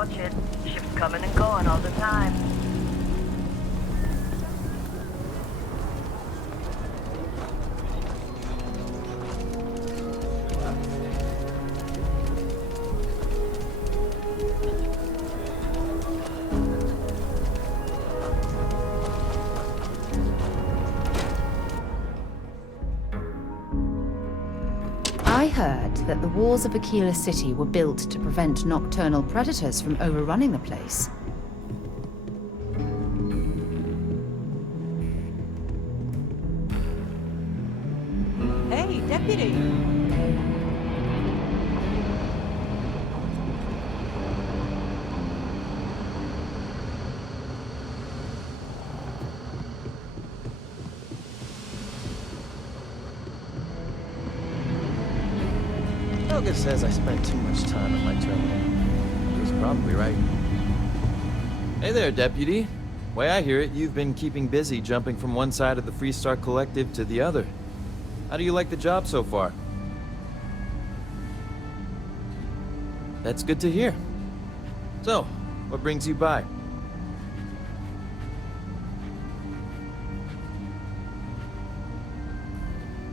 watch it. Ships coming and going all the time. I heard that the walls of Aquila City were built to prevent nocturnal predators from overrunning the place. Hey, deputy! Helga says I spent too much time at my terminal. He's probably right. Hey there, Deputy. Way I hear it, you've been keeping busy jumping from one side of the Freestar Collective to the other. How do you like the job so far? That's good to hear. So, what brings you by?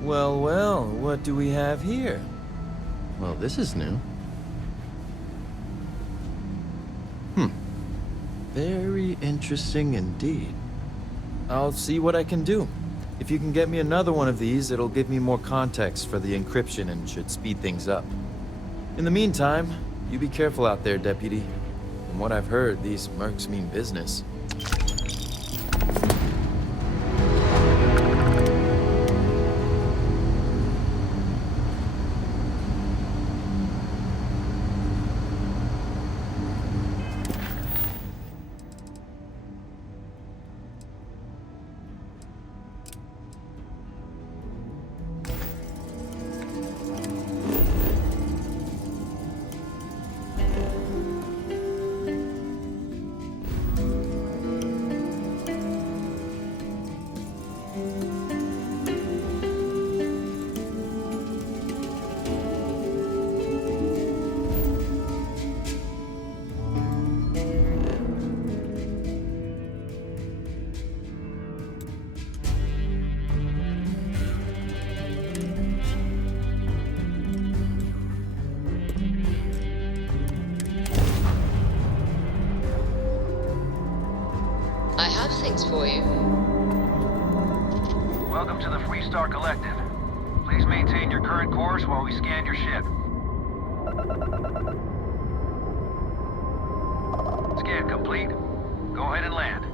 Well, well, what do we have here? Well, this is new. Very interesting indeed. I'll see what I can do. If you can get me another one of these, it'll give me more context for the encryption and should speed things up. In the meantime, you be careful out there, Deputy. From what I've heard, these mercs mean business. I have things for you. Welcome to the Freestar Collective. Please maintain your current course while we scan your ship. Scan complete. Go ahead and land.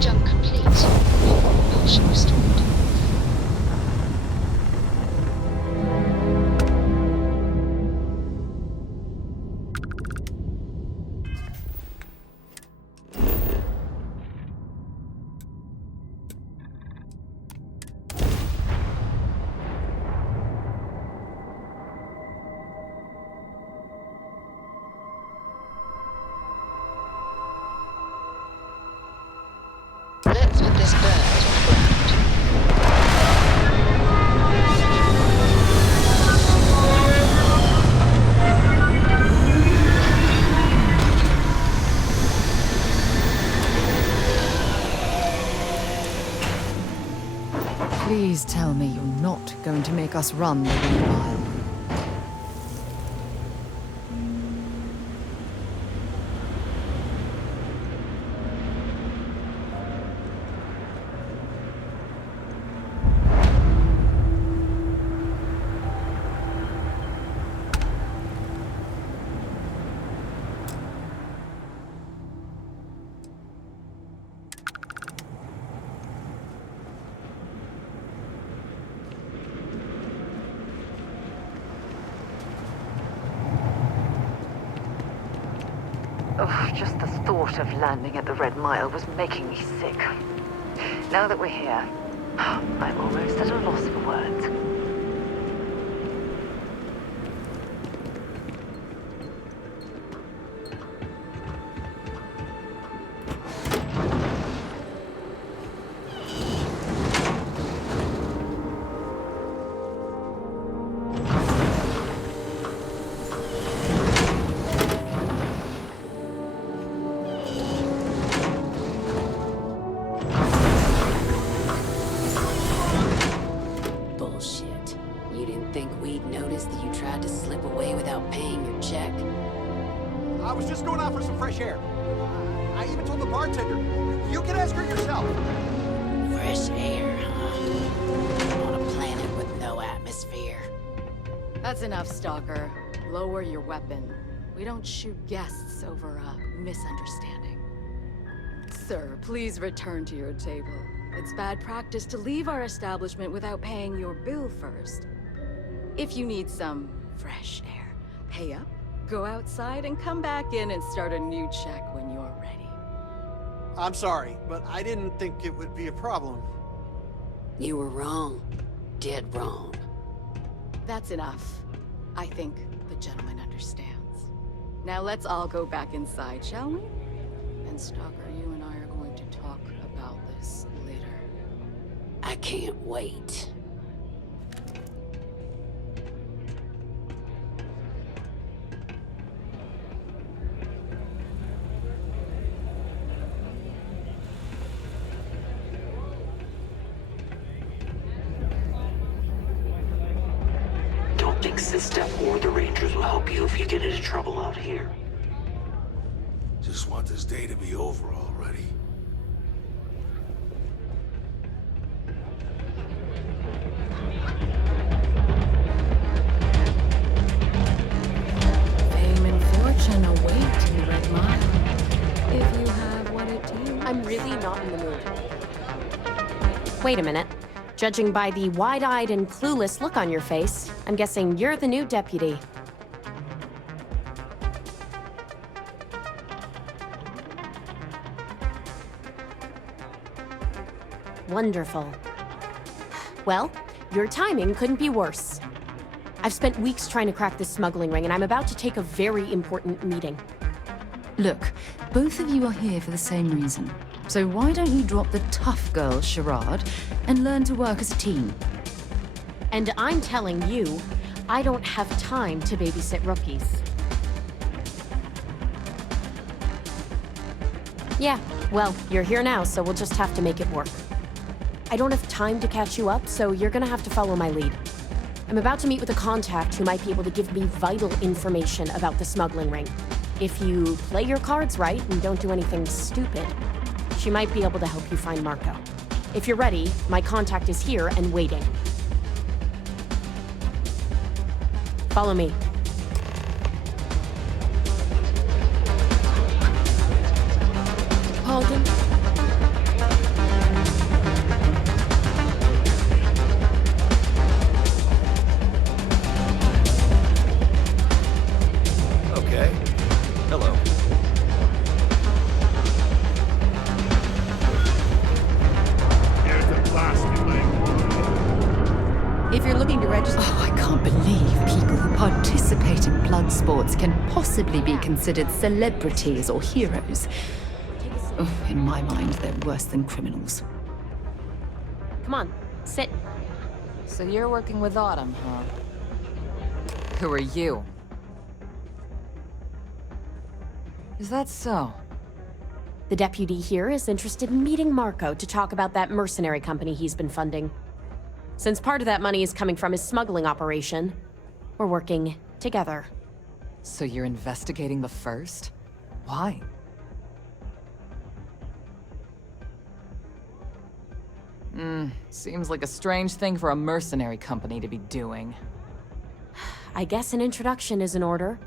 Jump complete. Propulsion restored. Let's put this bird on the ground. Please tell me you're not going to make us run the whole mile. Oh, just the thought of landing at the Red Mile was making me sick. Now that we're here, I'm almost at a loss for words. I was just going out for some fresh air. I even told the bartender. You can ask her yourself. Fresh air, huh? On a planet with no atmosphere. That's enough, Stalker. Lower your weapon. We don't shoot guests over a misunderstanding. Sir, please return to your table. It's bad practice to leave our establishment without paying your bill first. If you need some fresh air, pay up, go outside, and come back in and start a new check when you're ready. I'm sorry, but I didn't think it would be a problem. You were wrong. Dead wrong. That's enough. I think the gentleman understands. Now let's all go back inside, shall we? And Stalker, you and I are going to talk about this later. I can't wait. Don't think Sister or the Rangers will help you if you get into trouble out here. Just want this day to be over already. Fame and fortune await in the Red Mile. If you have what it takes. I'm really not in the mood. Wait a minute. Judging by the wide-eyed and clueless look on your face, I'm guessing you're the new deputy. Wonderful. Well, your timing couldn't be worse. I've spent weeks trying to crack this smuggling ring, and I'm about to take a very important meeting. Look, both of you are here for the same reason. So why don't you drop the tough girl charade and learn to work as a team? And I'm telling you, I don't have time to babysit rookies. Yeah, well, you're here now, so we'll just have to make it work. I don't have time to catch you up, so you're gonna have to follow my lead. I'm about to meet with a contact who might be able to give me vital information about the smuggling ring. If you play your cards right and don't do anything stupid, she might be able to help you find Marco. If you're ready, my contact is here and waiting. Follow me. Halden? Okay. Hello. If you're looking to register... Oh, I can't believe people who participate in blood sports can possibly be considered celebrities or heroes. Oh, in my mind, they're worse than criminals. Come on, sit. So you're working with Autumn, huh? Who are you? Is that so? The deputy here is interested in meeting Marco to talk about that mercenary company he's been funding. Since part of that money is coming from his smuggling operation, we're working together. So you're investigating the first? Why? Seems like a strange thing for a mercenary company to be doing. I guess an introduction is in order.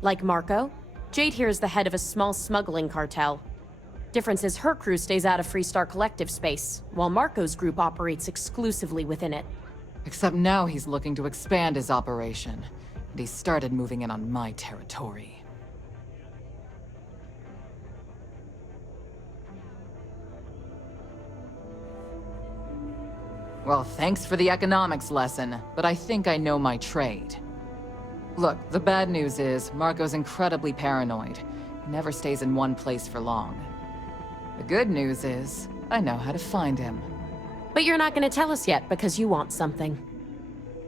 Like Marco, Jade here is the head of a small smuggling cartel. Difference is her crew stays out of Freestar Collective space, while Marco's group operates exclusively within it. Except now he's looking to expand his operation, and he started moving in on my territory. Well, thanks for the economics lesson, but I think I know my trade. Look, the bad news is, Marco's incredibly paranoid. He never stays in one place for long. The good news is, I know how to find him. But you're not gonna tell us yet because you want something.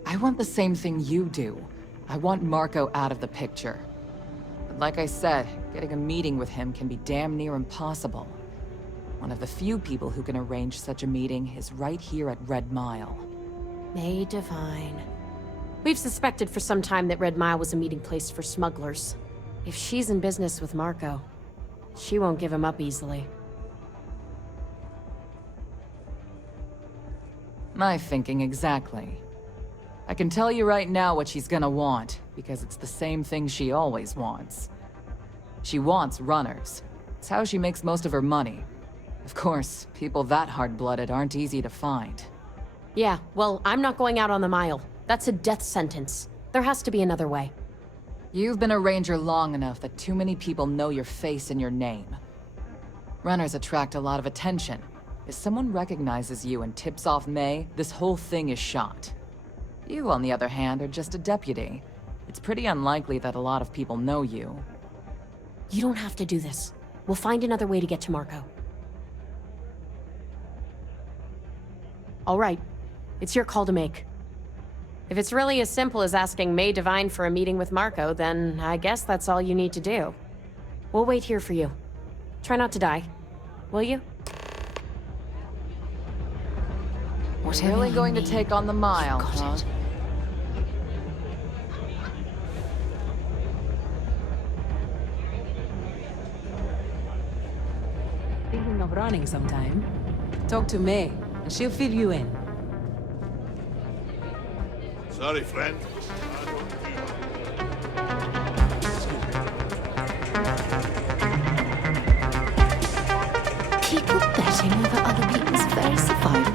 I want the same thing you do. I want Marco out of the picture. But like I said, getting a meeting with him can be damn near impossible. One of the few people who can arrange such a meeting is right here at Red Mile. May Divine. We've suspected for some time that Red Mile was a meeting place for smugglers. If she's in business with Marco, she won't give him up easily. My thinking exactly. I can tell you right now what she's gonna want, because it's the same thing she always wants. She wants runners. It's how she makes most of her money. Of course, people that hard-blooded aren't easy to find. Yeah, well, I'm not going out on the mile. That's a death sentence. There has to be another way. You've been a ranger long enough that too many people know your face and your name. Runners attract a lot of attention. If someone recognizes you and tips off May, this whole thing is shot. You, on the other hand, are just a deputy. It's pretty unlikely that a lot of people know you. You don't have to do this. We'll find another way to get to Marco. All right. It's your call to make. If it's really as simple as asking May Divine for a meeting with Marco, then I guess that's all you need to do. We'll wait here for you. Try not to die. Will you? We're really going to take on the mile, huh? Thinking of running sometime? Talk to May, and she'll fill you in. Sorry, friend. People betting over other people's very survival.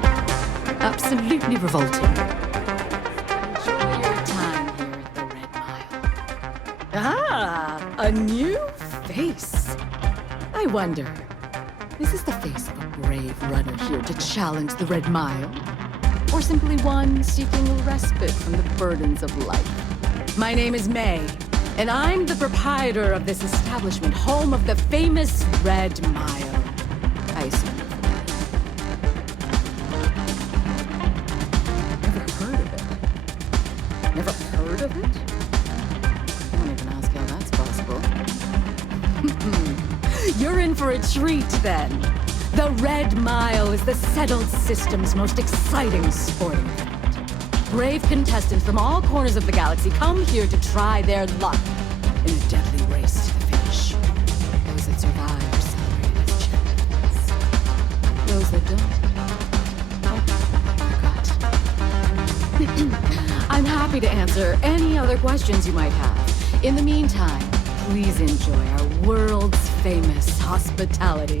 Absolutely revolting. Enjoy your time here at the Red Mile. Ah, a new face. I wonder, is this the face of a brave runner here to challenge the Red Mile? Or simply one seeking a respite from the burdens of life? My name is May, and I'm the proprietor of this establishment, home of the famous Red Mile. I assume. Never heard of it? I won't even ask how that's possible. You're in for a treat, then. The Red Mile is the settled system's most exciting sporting event. Brave contestants from all corners of the galaxy come here to try their luck in a deadly race to the finish. Those that survive are celebrated as champions. Those that don't, I'm happy to answer any other questions you might have. In the meantime, please enjoy our world's famous hospitality.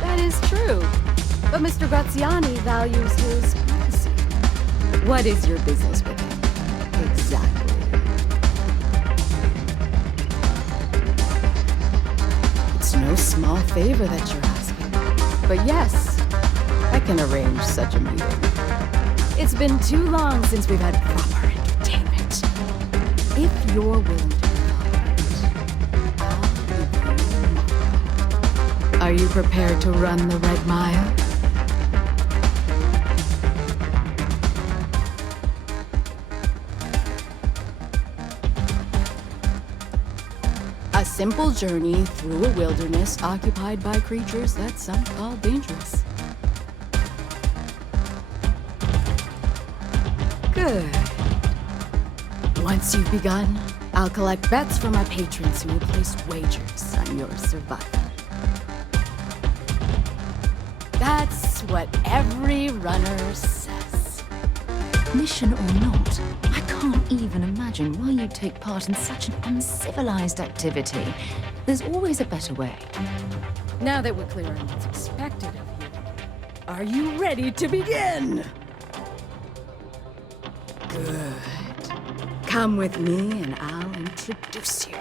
That is true, but Mr. Graziani values his privacy. What is your business with him? Exactly. It's no small favor that you're asking. But yes, I can arrange such a meeting. It's been too long since we've had proper entertainment. If you're willing to cooperate, I'll give you Marco. Are you prepared to run the Red Mile? A simple journey through a wilderness occupied by creatures that some call dangerous. Good. Once you've begun, I'll collect bets from my patrons who will place wagers on your survival. That's what every runner says. Mission or not, I can't even imagine why you'd take part in such an uncivilized activity. There's always a better way. Now that we're clear on what's expected of you, are you ready to begin? Good. Come with me and I'll introduce you.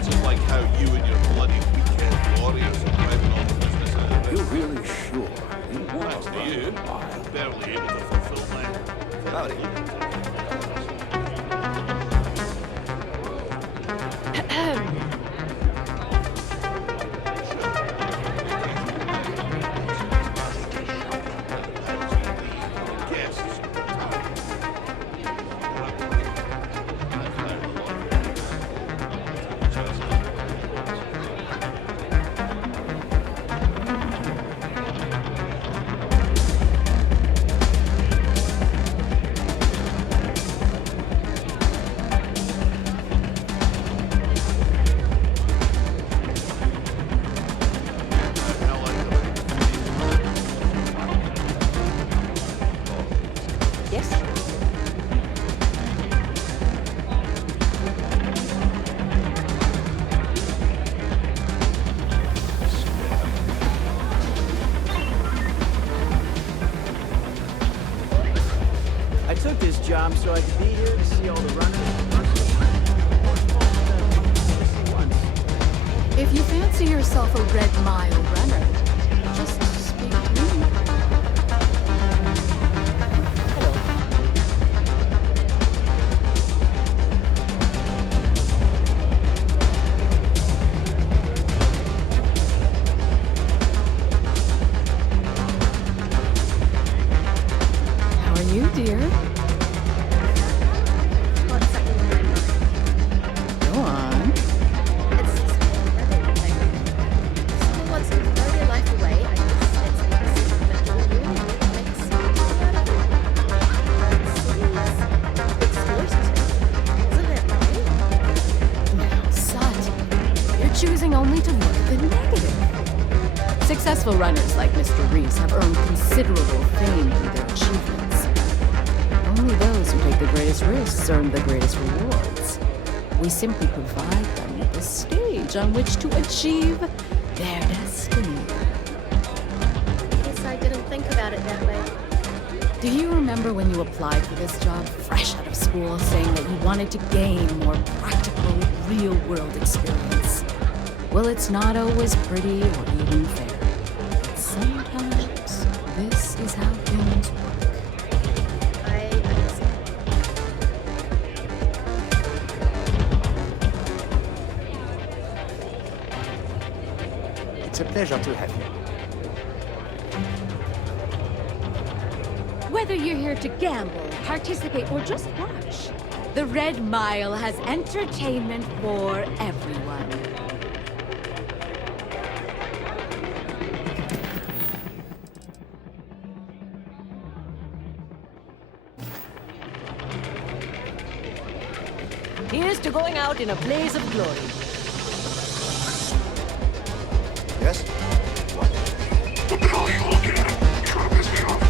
it's just like how you and your bloody weekend warriors are driving all the business out of this. You're really sure you want Thanks to to run you, a mile? I'm barely able to fulfill my... Howdy. I took this job so I could be here to see all the runners. If you fancy yourself a Red Mile runner, just speak to me. How are you, dear? Go on. Choosing only to look at the negative. Successful runners like Mr. Reese have earned considerable fame through their achievements. Only those who take the greatest risks earn the greatest rewards. We simply provide them with a stage on which to achieve their destiny. Guess I didn't think about it that way. Do you remember when you applied for this job fresh out of school, saying that you wanted to gain more practical, real-world experience? Well, it's not always pretty or even fair. But sometimes this is how things work. It's a pleasure to have you. Whether you're here to gamble, participate, or just watch, the Red Mile has entertainment for everyone. Here's to going out in a blaze of glory. Yes? What the hell are you looking at? You trying to piss me off?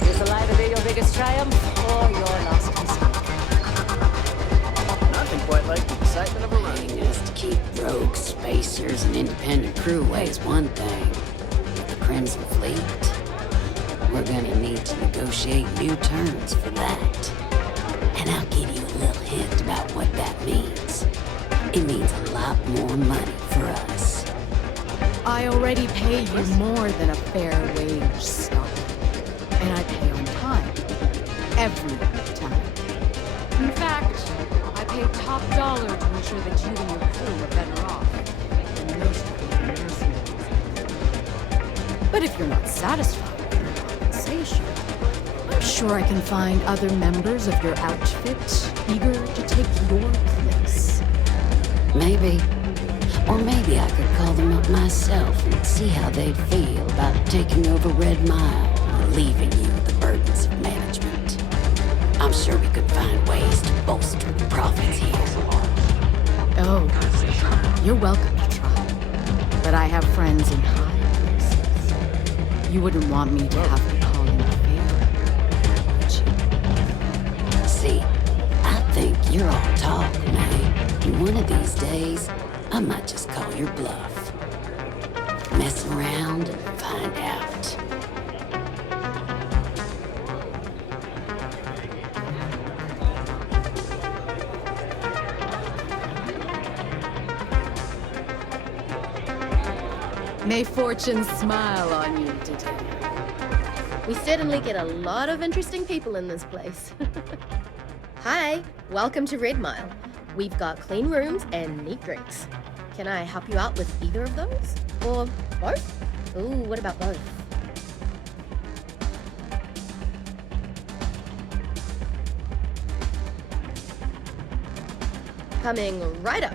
Is the light of day your biggest triumph or your loss of control? Nothing quite like the excitement of a run. Just to keep rogue spacers and independent crewways one thing. Crimson Fleet. We're gonna need to negotiate new terms for that. And I'll give you a little hint about what that means. It means a lot more money for us. I already pay you more than a fair wage, Scott. And I pay on time. Every time. In fact, I pay top dollar to ensure that you and your crew are better off than most of the mercenaries. But if you're not satisfied with your compensation, I'm sure I can find other members of your outfit eager to take your place. Maybe. Or maybe I could call them up myself and see how they'd feel about taking over Red Mile and leaving you the burdens of management. I'm sure we could find ways to bolster the profits here. Oh, you're welcome to try. But I have friends in high places. You wouldn't want me to have to call in a favor, would you? See, I think you're all talk, man. And one of these days, I might just call your bluff. Mess around and find out. May fortune smile on you today. We certainly get a lot of interesting people in this place. Hi, welcome to Red Mile. We've got clean rooms and neat drinks. Can I help you out with either of those? Or both? Ooh, what about both? Coming right up.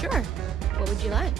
Sure. What would you like?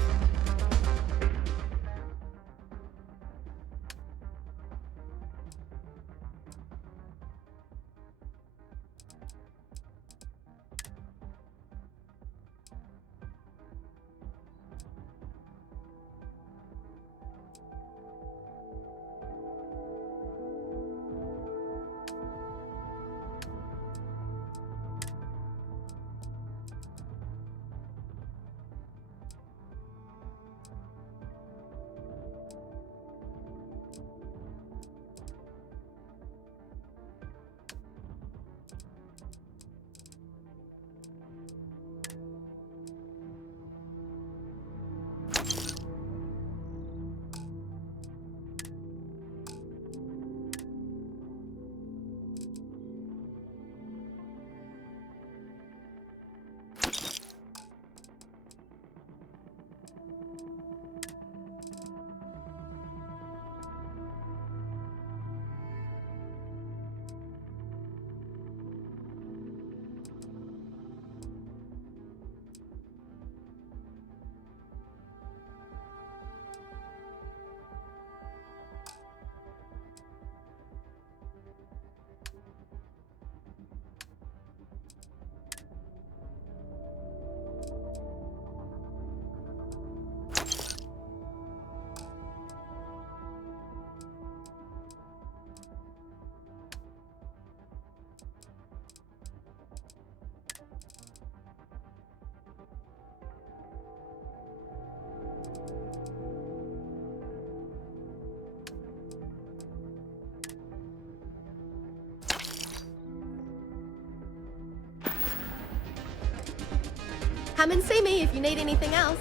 Come and see me if you need anything else.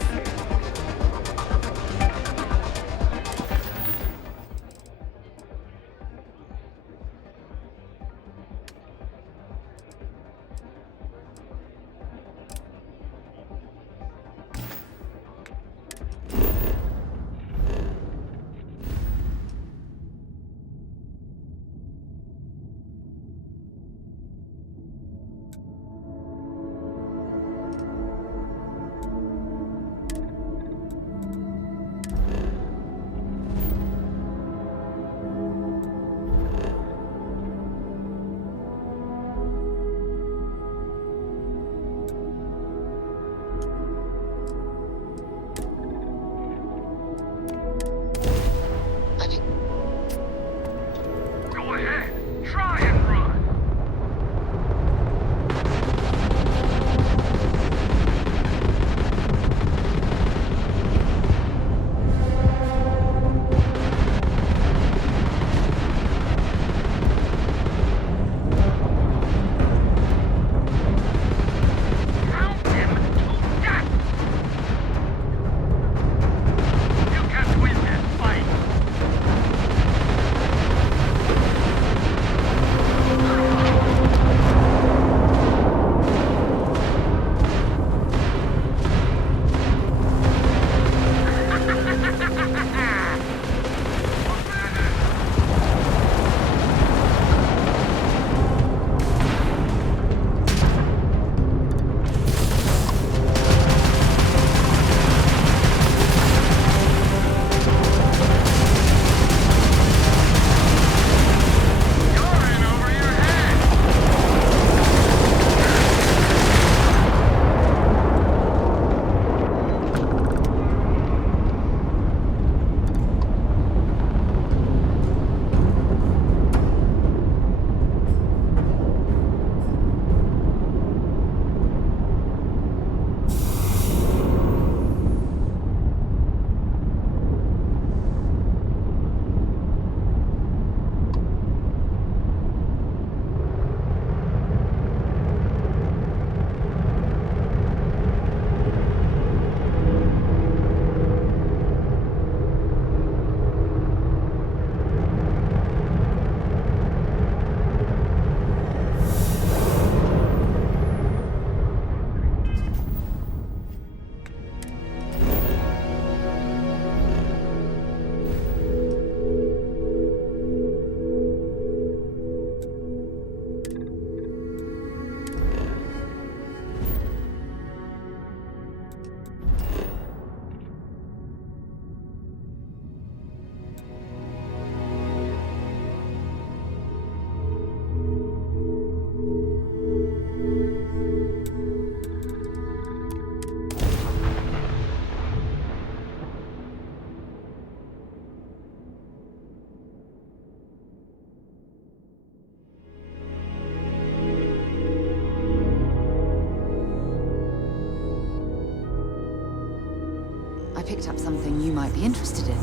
might be interested in.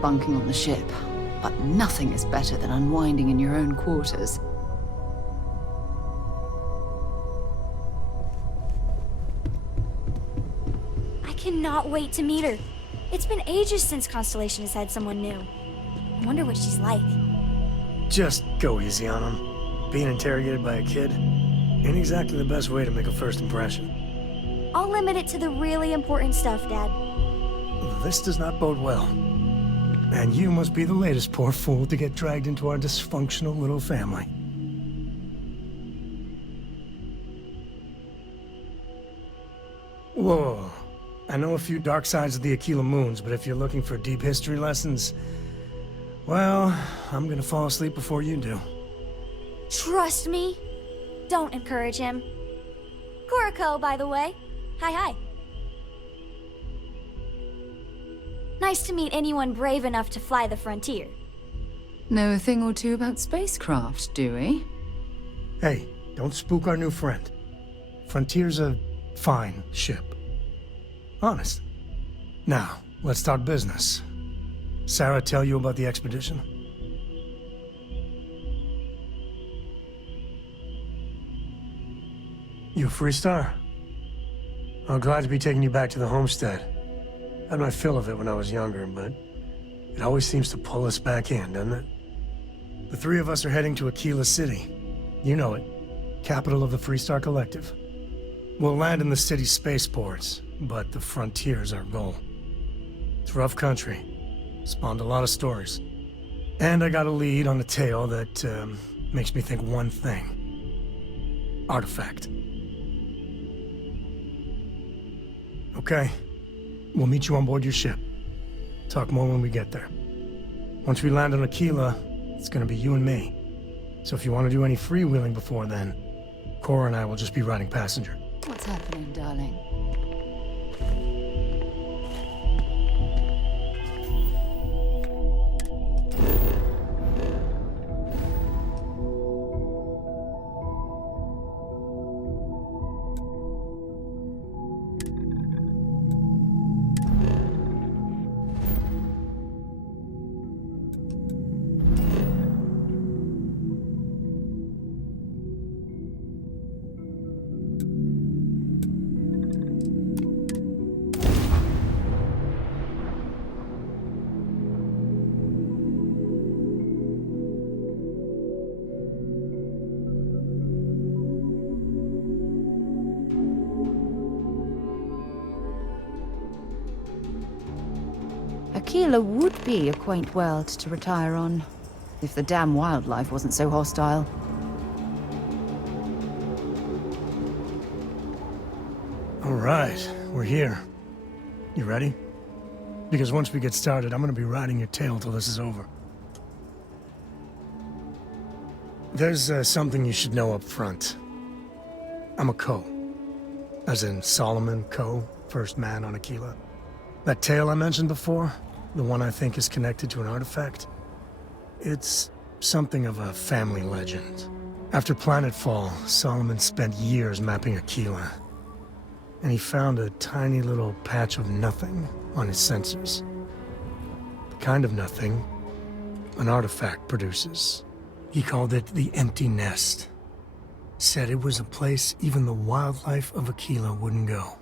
Bunking on the ship, but nothing is better than unwinding in your own quarters. I cannot wait to meet her. It's been ages since Constellation has had someone new. I wonder what she's like. Just go easy on him. Being interrogated by a kid ain't exactly the best way to make a first impression. I'll limit it to the really important stuff, Dad. This does not bode well. And you must be the latest poor fool to get dragged into our dysfunctional little family. Whoa. I know a few dark sides of the Aquila Moons, but if you're looking for deep history lessons, well, I'm gonna fall asleep before you do. Trust me. Don't encourage him. Kuriko, by the way. Hi. Nice to meet anyone brave enough to fly the frontier. Know a thing or two about spacecraft, do we? Hey, don't spook our new friend. Frontier's a fine ship. Honest. Now, let's start business. Sarah tell you about the expedition? You a Freestar? I'm glad to be taking you back to the homestead. Had my fill of it when I was younger, but it always seems to pull us back in, doesn't it? The three of us are heading to Aquila City. You know it. Capital of the Freestar Collective. We'll land in the city's spaceports, but the frontier's our goal. It's rough country. Spawned a lot of stories. And I got a lead on a tale that makes me think one thing. Artifact. Okay. We'll meet you on board your ship. Talk more when we get there. Once we land on Aquila, it's gonna be you and me. So if you want to do any freewheeling before then, Cora and I will just be riding passenger. What's happening, darling? Aquila would be a quaint world to retire on, if the damn wildlife wasn't so hostile. All right, we're here. You ready? Because once we get started, I'm gonna be riding your tail till this is over. There's something you should know up front. I'm a Co. As in Solomon Co., first man on Aquila. That tale I mentioned before, the one I think is connected to an artifact, it's something of a family legend. After planetfall, Solomon spent years mapping Aquila, and he found a tiny little patch of nothing on his sensors. The kind of nothing an artifact produces. He called it the Empty Nest. Said it was a place even the wildlife of Aquila wouldn't go.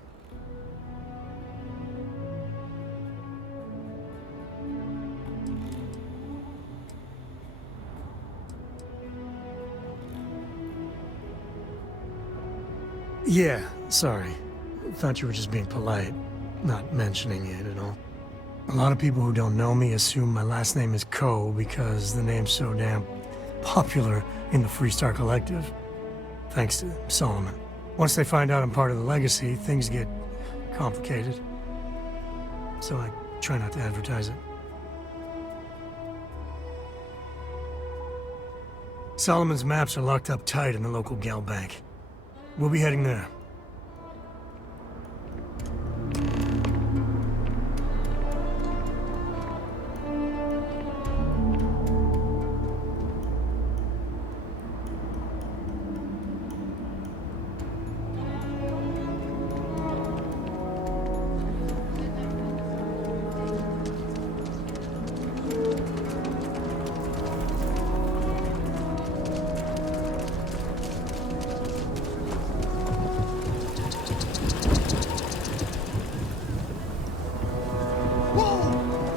Yeah, sorry. Thought you were just being polite, not mentioning it at all. A lot of people who don't know me assume my last name is Ko because the name's so damn popular in the Freestar Collective. Thanks to Solomon. Once they find out I'm part of the Legacy, things get complicated. So I try not to advertise it. Solomon's maps are locked up tight in the local gal bank. We'll be heading there.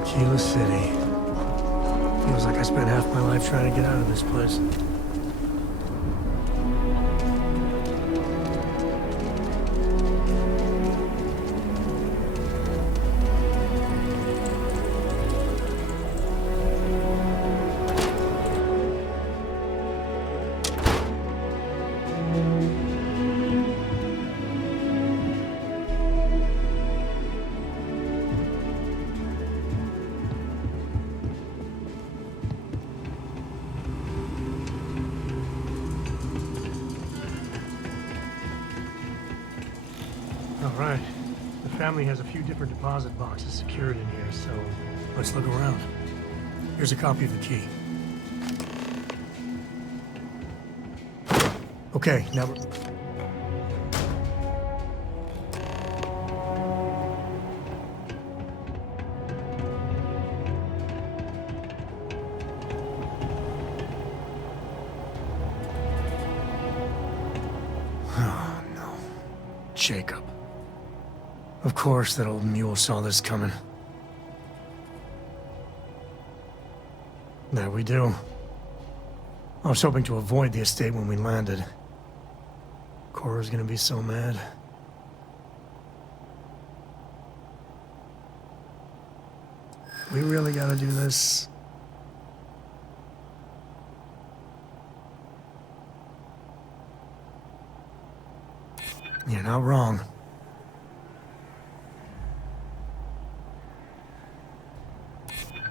Kilo City. Feels like I spent half my life trying to get out of this place. All right. The family has a few different deposit boxes secured in here, so let's look around. Here's a copy of the key. Okay, now we're... Oh, no. Jacob. Of course that old mule saw this coming. There we do. I was hoping to avoid the estate when we landed. Cora's gonna be so mad. We really gotta do this. You're not wrong.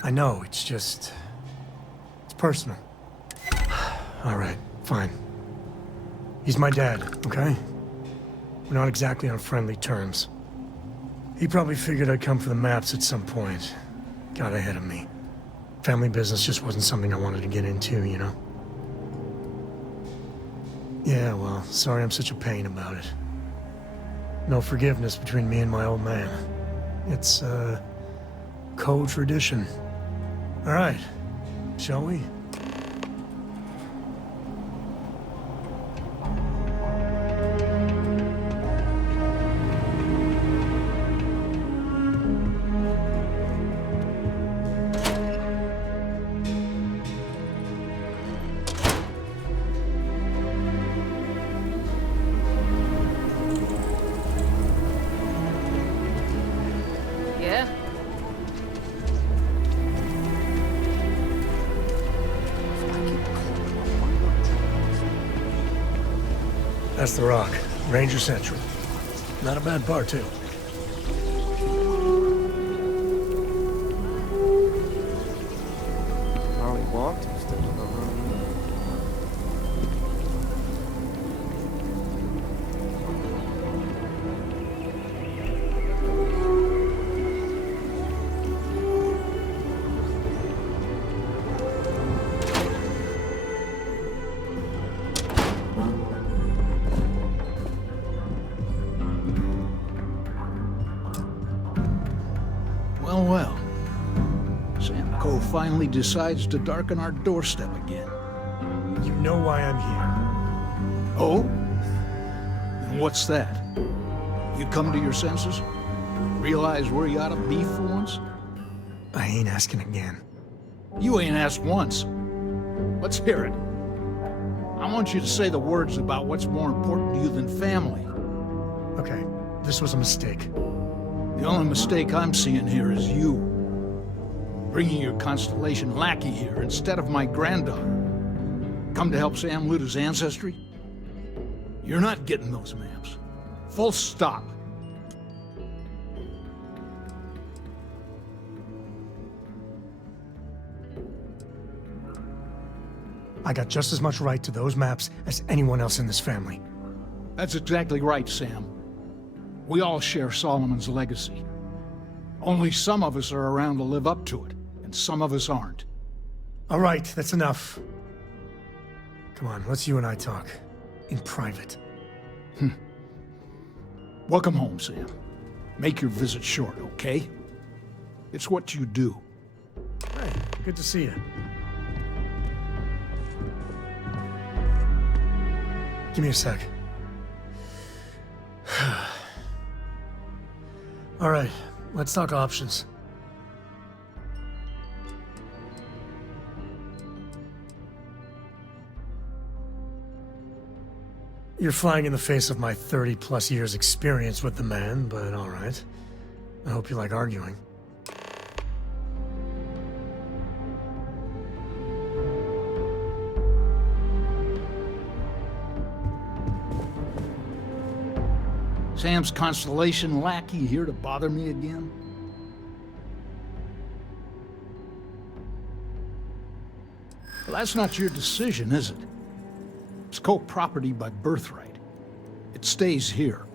I know, it's just... it's personal. All right, fine. He's my dad, okay? We're not exactly on friendly terms. He probably figured I'd come for the maps at some point. Got ahead of me. Family business just wasn't something I wanted to get into, you know? Yeah, well, sorry I'm such a pain about it. No forgiveness between me and my old man. It's, co-tradition. All right, shall we? Yeah? That's the Rock. Ranger Central. Not a bad bar, too. Already walked instead of the room. Well, well. Sam Coe finally decides to darken our doorstep again. You know why I'm here. Oh? And what's that? You come to your senses? Realize where you ought to be for once? I ain't asking again. You ain't asked once. Let's hear it. I want you to say the words about what's more important to you than family. Okay, this was a mistake. The only mistake I'm seeing here is you. Bringing your Constellation lackey here instead of my granddaughter. Come to help Sam loot his ancestry? You're not getting those maps. Full stop. I got just as much right to those maps as anyone else in this family. That's exactly right, Sam. We all share Solomon's legacy. Only some of us are around to live up to it, and some of us aren't. All right, that's enough. Come on, let's you and I talk. In private. Welcome home, Sam. Make your visit short, okay? It's what you do. Hey, good to see you. Give me a sec. All right, let's talk options. You're flying in the face of my 30-plus years experience with the man, but all right. I hope you like arguing. Sam's Constellation lackey here to bother me again? Well, that's not your decision, is it? It's co-property by birthright. It stays here.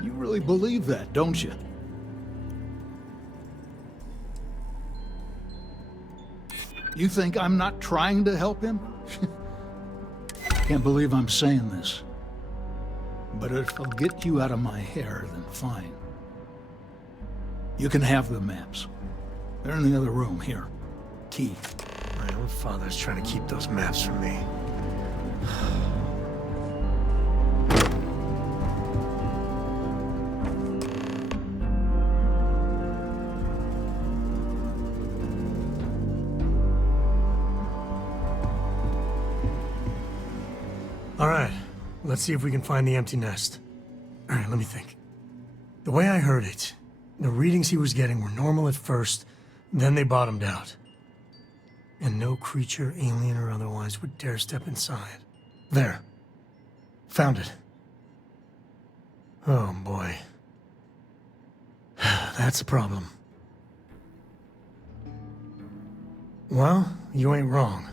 You really believe that, don't you? You think I'm not trying to help him? Can't believe I'm saying this. But if it'll get you out of my hair, then fine. You can have the maps. They're in the other room, here. Key. My own father's trying to keep those maps from me. All right, let's see if we can find the empty nest. All right, let me think. The way I heard it, the readings he was getting were normal at first, then they bottomed out. And no creature, alien or otherwise, would dare step inside. There. Found it. Oh boy. That's a problem. Well, you ain't wrong.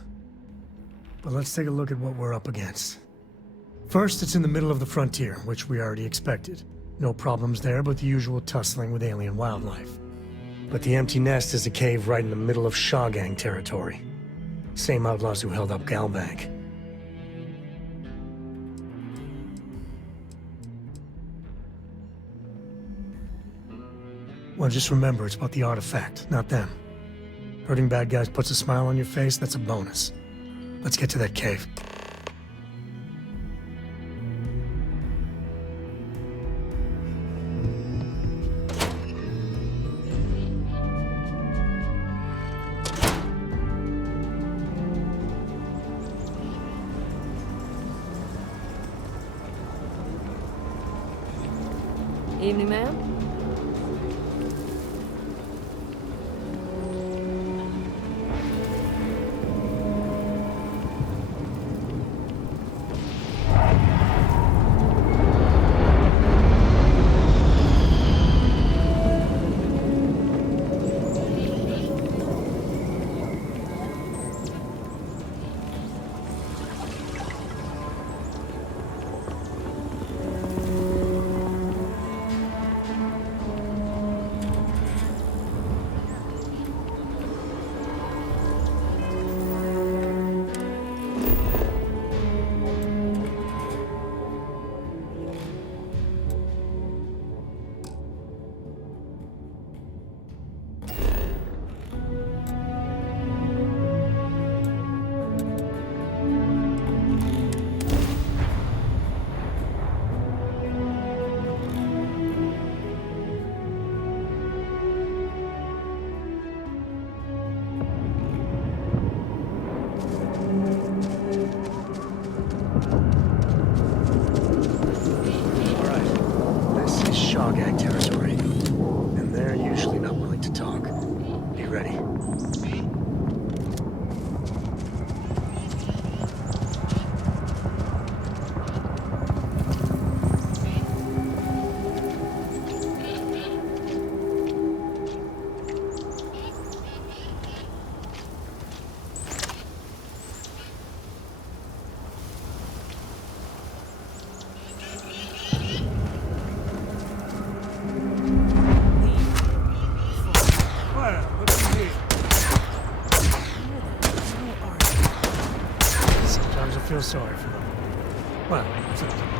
But let's take a look at what we're up against. First, it's in the middle of the frontier, which we already expected. No problems there, but the usual tussling with alien wildlife. But the empty nest is a cave right in the middle of Shawgang territory. Same outlaws who held up Galbank. Well, just remember, it's about the artifact, not them. Hurting bad guys puts a smile on your face, that's a bonus. Let's get to that cave. Evening, ma'am. feel sorry for them. Well, sometimes.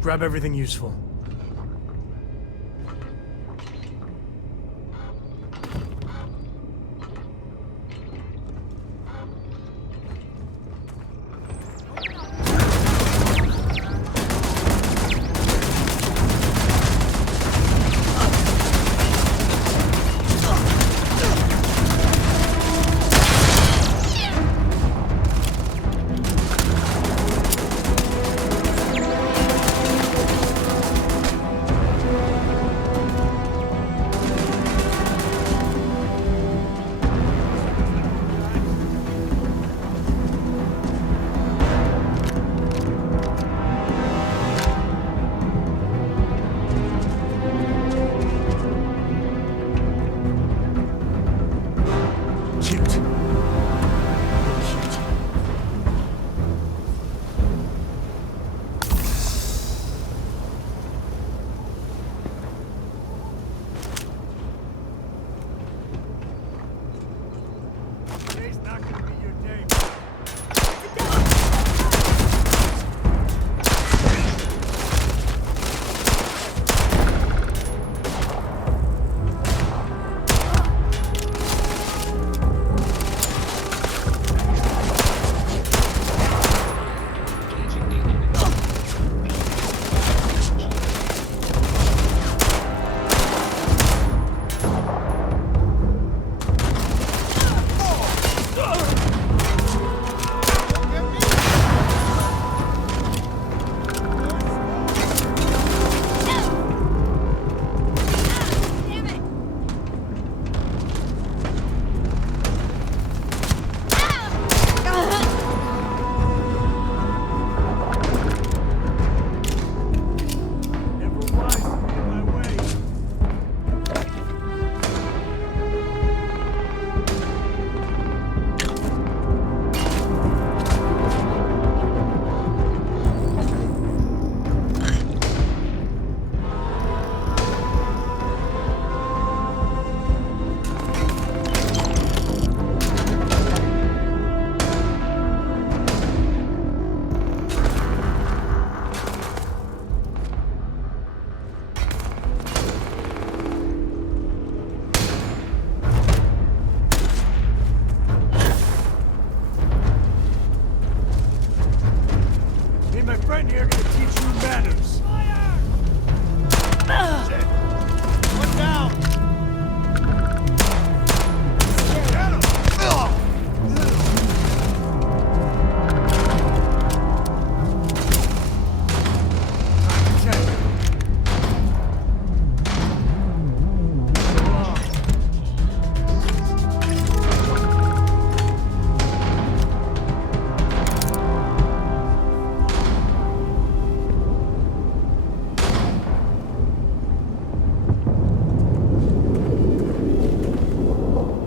Grab everything useful.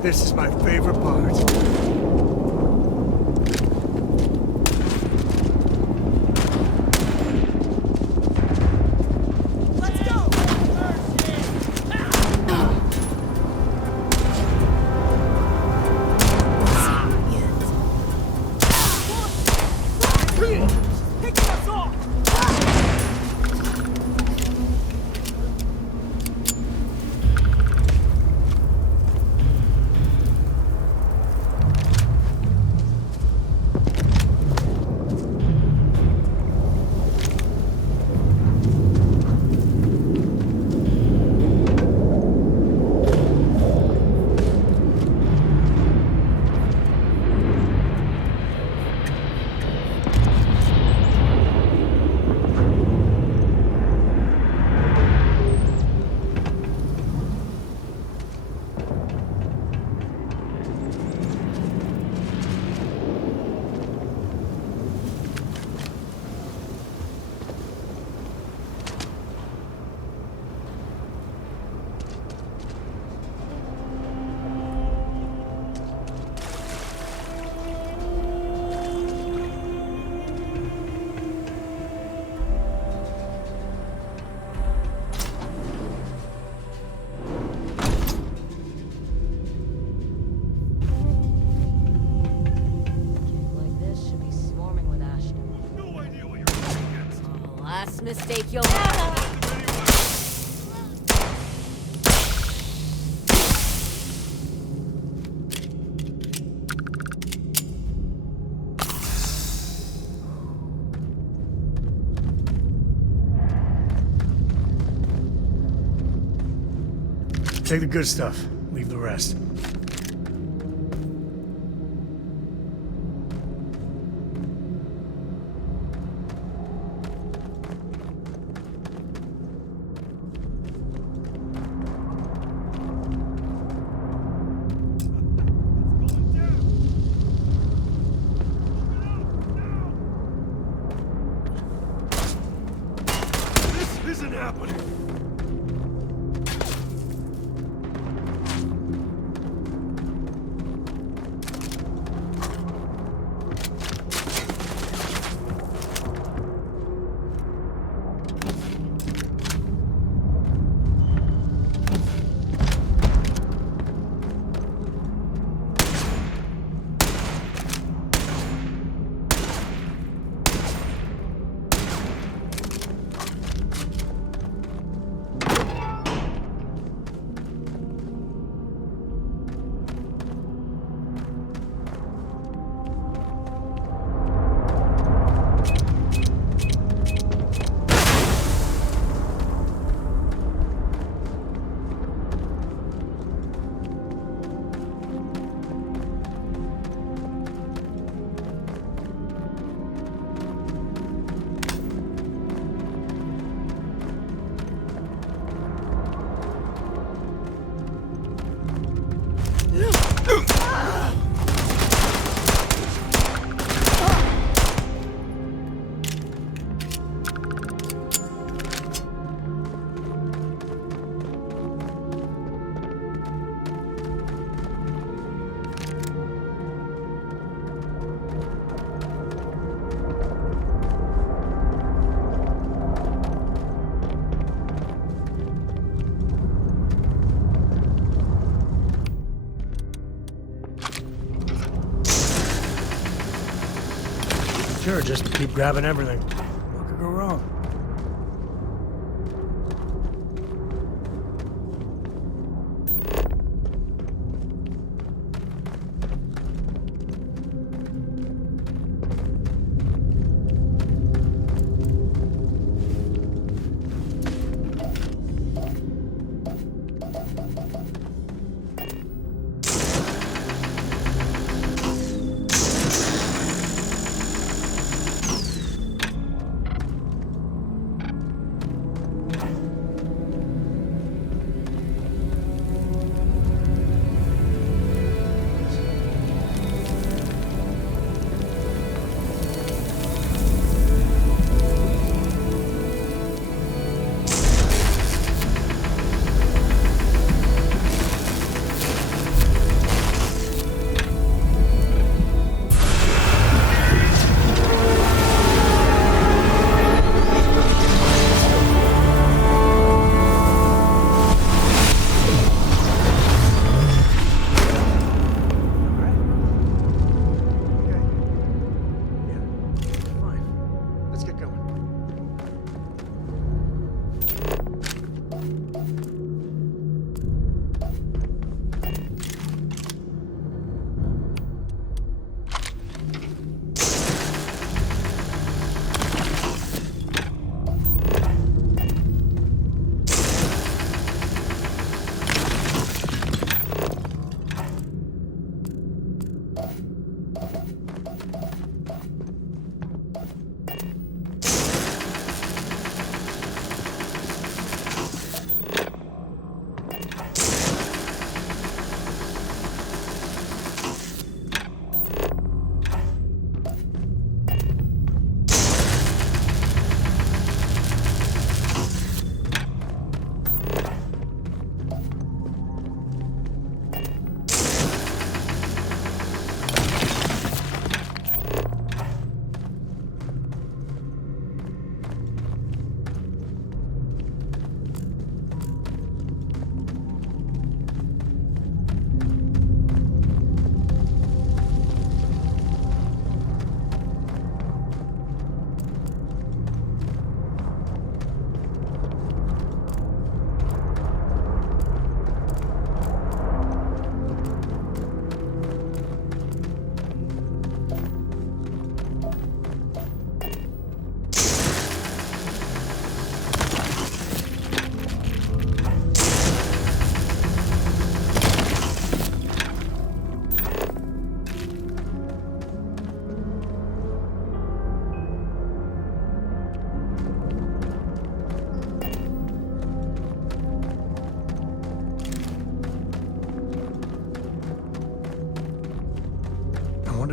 This is my favorite part. last mistake you'll make. Take the good stuff, leave the rest. This isn't happening. Sure, just keep grabbing everything. What could go wrong?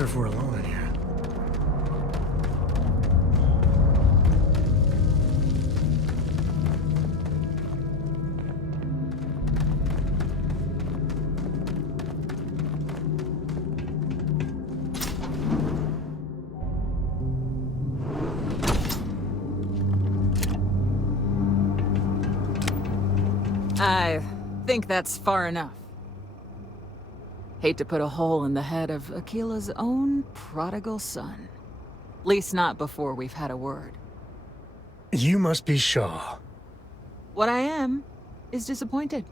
if we're alone in here. I think that's far enough. Hate to put a hole in the head of Akila's own prodigal son. At least not before we've had a word. You must be Shaw. What I am is disappointed.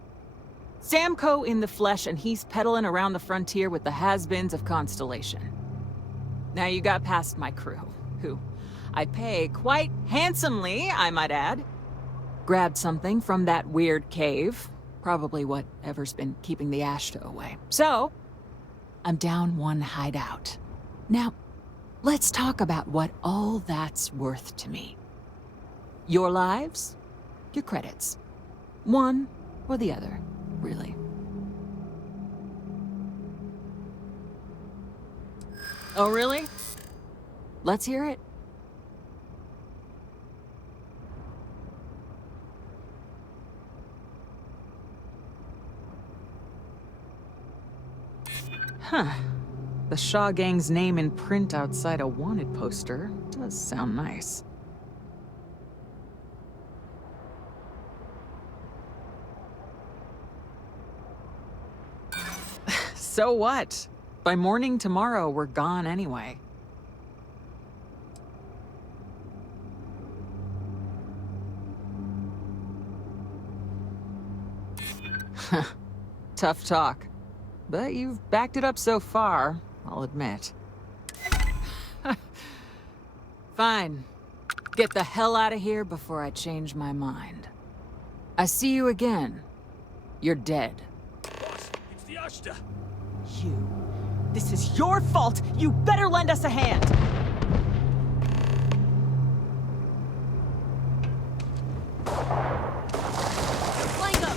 Samco in the flesh, and he's peddling around the frontier with the has-beens of Constellation. Now you got past my crew, who I pay quite handsomely, I might add. Grabbed something from that weird cave. Probably whatever's been keeping the Ashta away. So, I'm down one hideout. Now, let's talk about what all that's worth to me. Your lives, your credits. One or the other, really. Oh, really? Let's hear it. Huh. The Shaw Gang's name in print outside a wanted poster does sound nice. So what? By morning tomorrow, we're gone anyway. Tough talk. But you've backed it up so far, I'll admit. Fine. Get the hell out of here before I change my mind. I see you again. You're dead. Boss, it's the Ashta. You. This is your fault! You better lend us a hand! Flank up!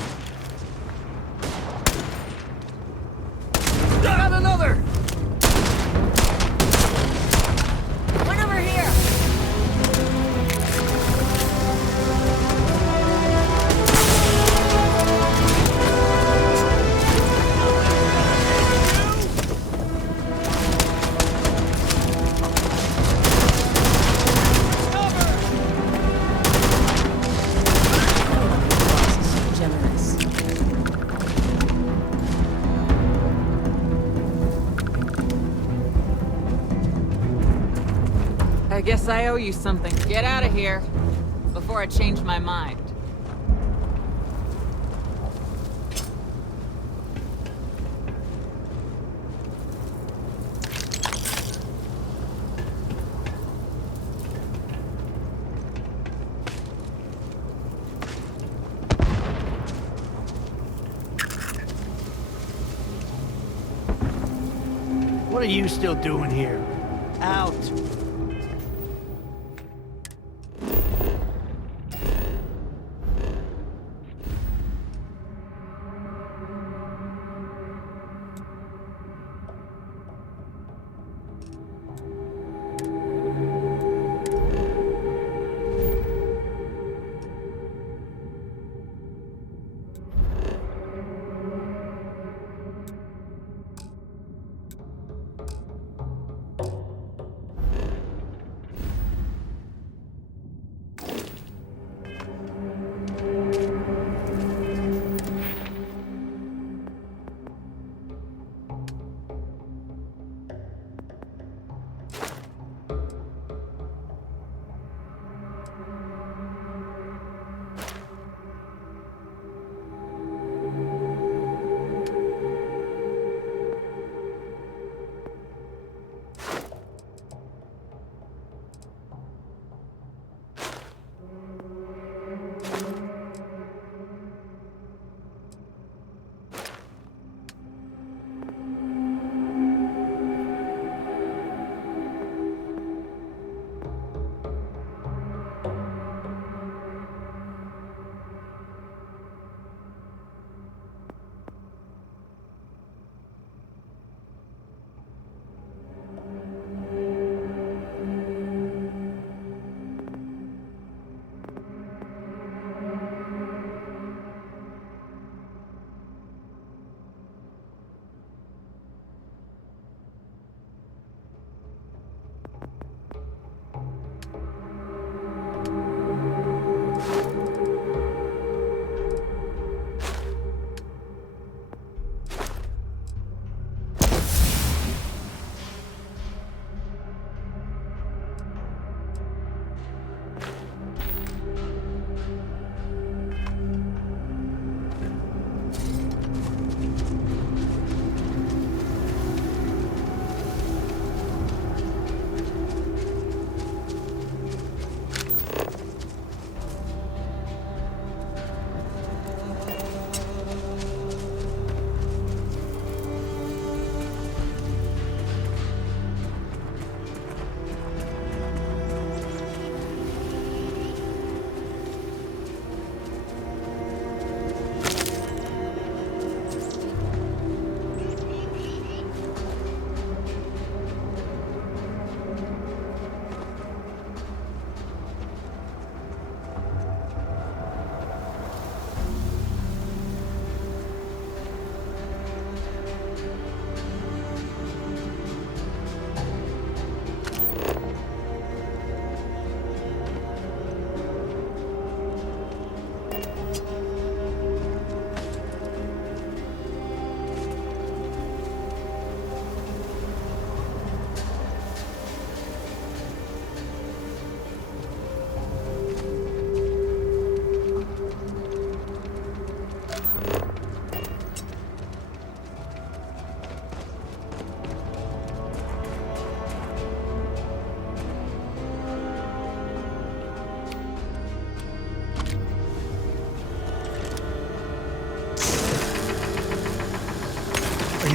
Got another! One over here! I guess I owe you something. Get out of here before I change my mind. What are you still doing here? Out.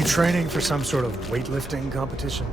you training for some sort of weightlifting competition?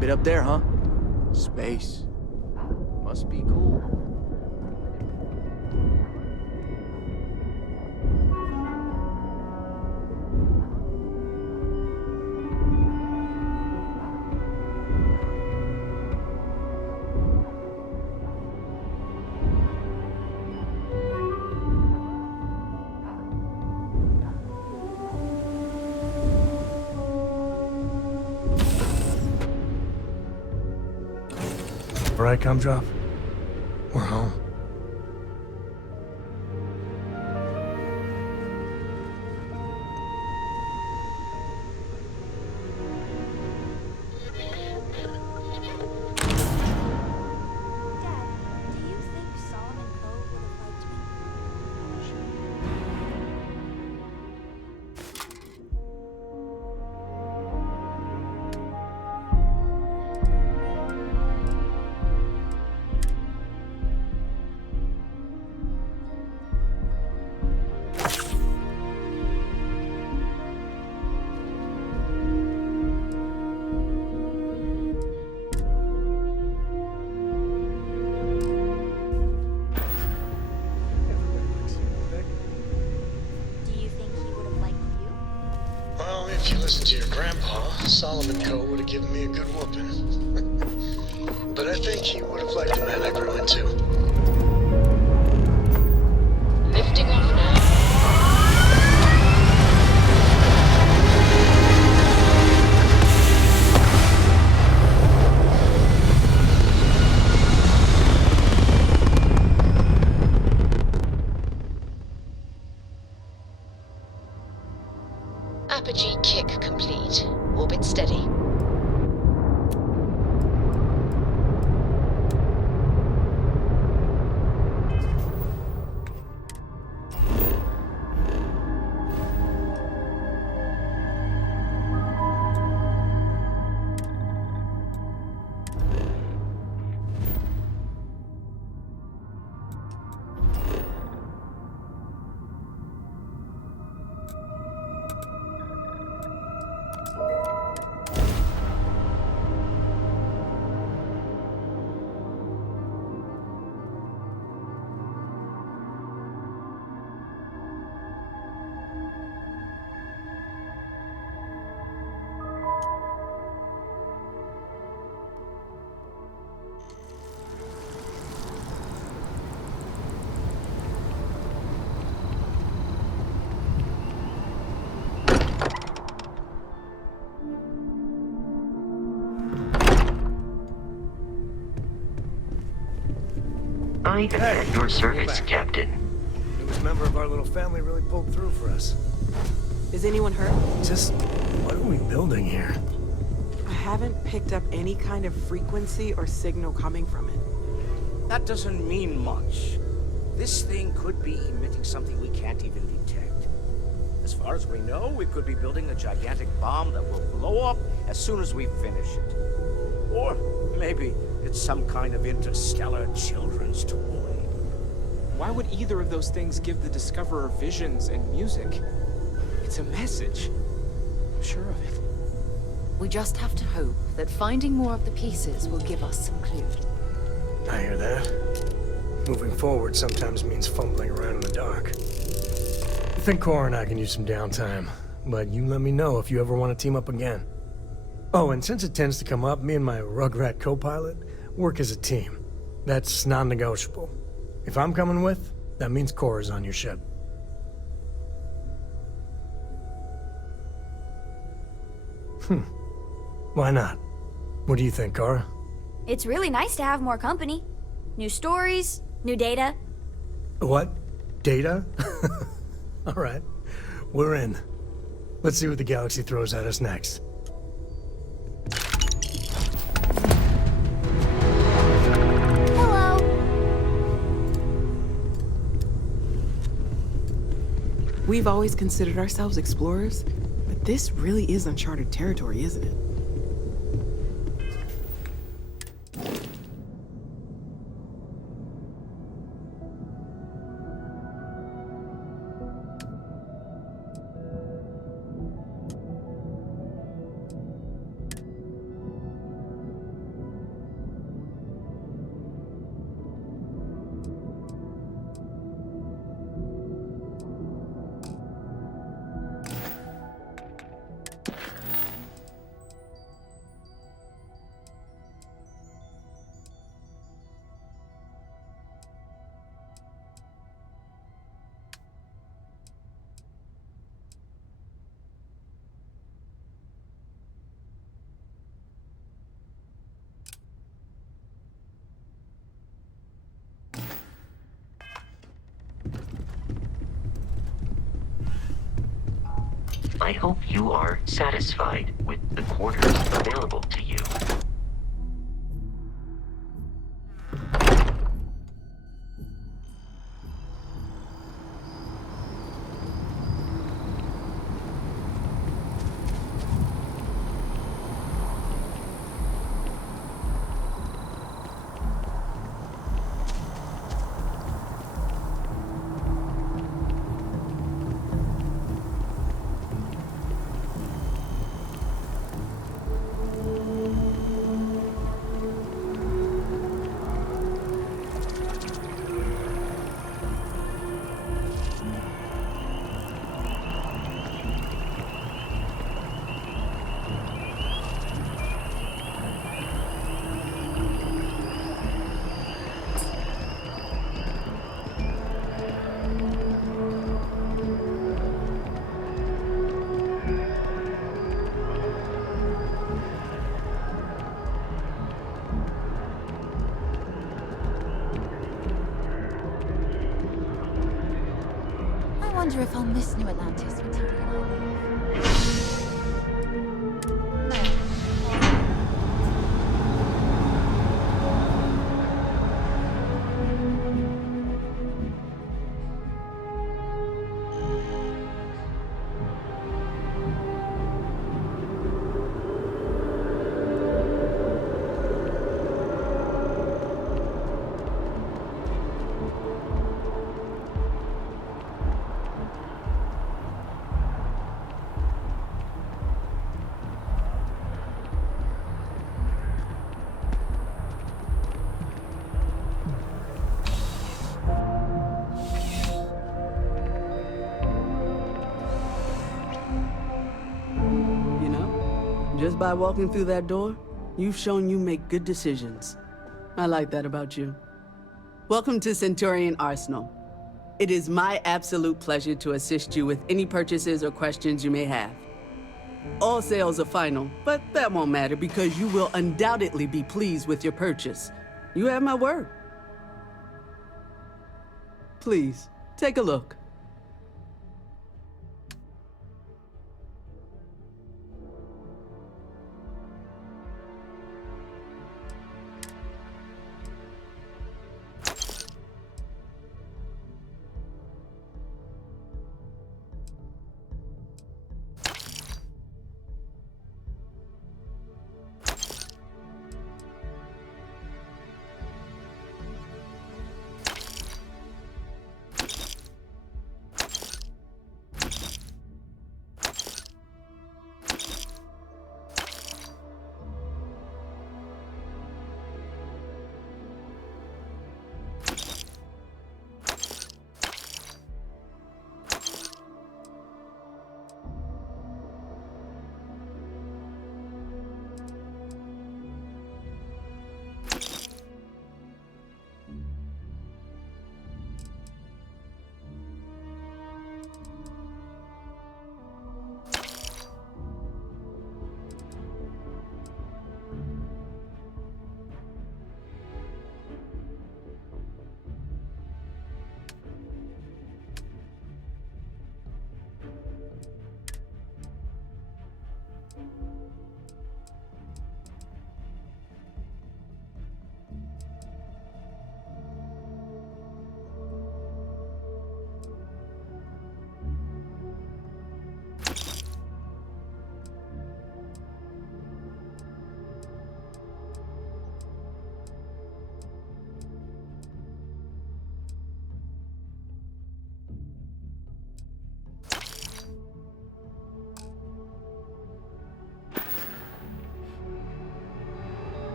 Bit up there, huh? Space. Must be cool. All right, Gumdrop. We're home. If you listen to your grandpa, Solomon Coe would have given me a good whooping. But I think he would have liked the man I grew into. Lifting off now. Apogee kick complete. Orbit steady. I am at your service, Captain. Newest member of our little family really pulled through for us. Is anyone hurt? Just, what are we building here? I haven't picked up any kind of frequency or signal coming from it. That doesn't mean much. This thing could be emitting something we can't even detect. As far as we know, we could be building a gigantic bomb that will blow up as soon as we finish it. Or maybe it's some kind of interstellar children's toy. Why would either of those things give the Discoverer visions and music? It's a message. I'm sure of it. We just have to hope that finding more of the pieces will give us some clue. I hear that. Moving forward sometimes means fumbling around in the dark. I think Cora and I can use some downtime, but you let me know if you ever want to team up again. Oh, and since it tends to come up, me and my Rugrat co-pilot work as a team. That's non-negotiable. If I'm coming with, that means Cora's on your ship. Why not? What do you think, Cora? It's really nice to have more company. New stories, new data. What? Data? All right. We're in. Let's see what the galaxy throws at us next. Hello. We've always considered ourselves explorers, but this really is uncharted territory, isn't it? I hope you are satisfied with the quarters available to you. I wonder if I'll miss New Atlantis material. Just by walking through that door, you've shown you make good decisions. I like that about you. Welcome to Centurion Arsenal. It is my absolute pleasure to assist you with any purchases or questions you may have. All sales are final, but that won't matter because you will undoubtedly be pleased with your purchase. You have my word. Please, take a look.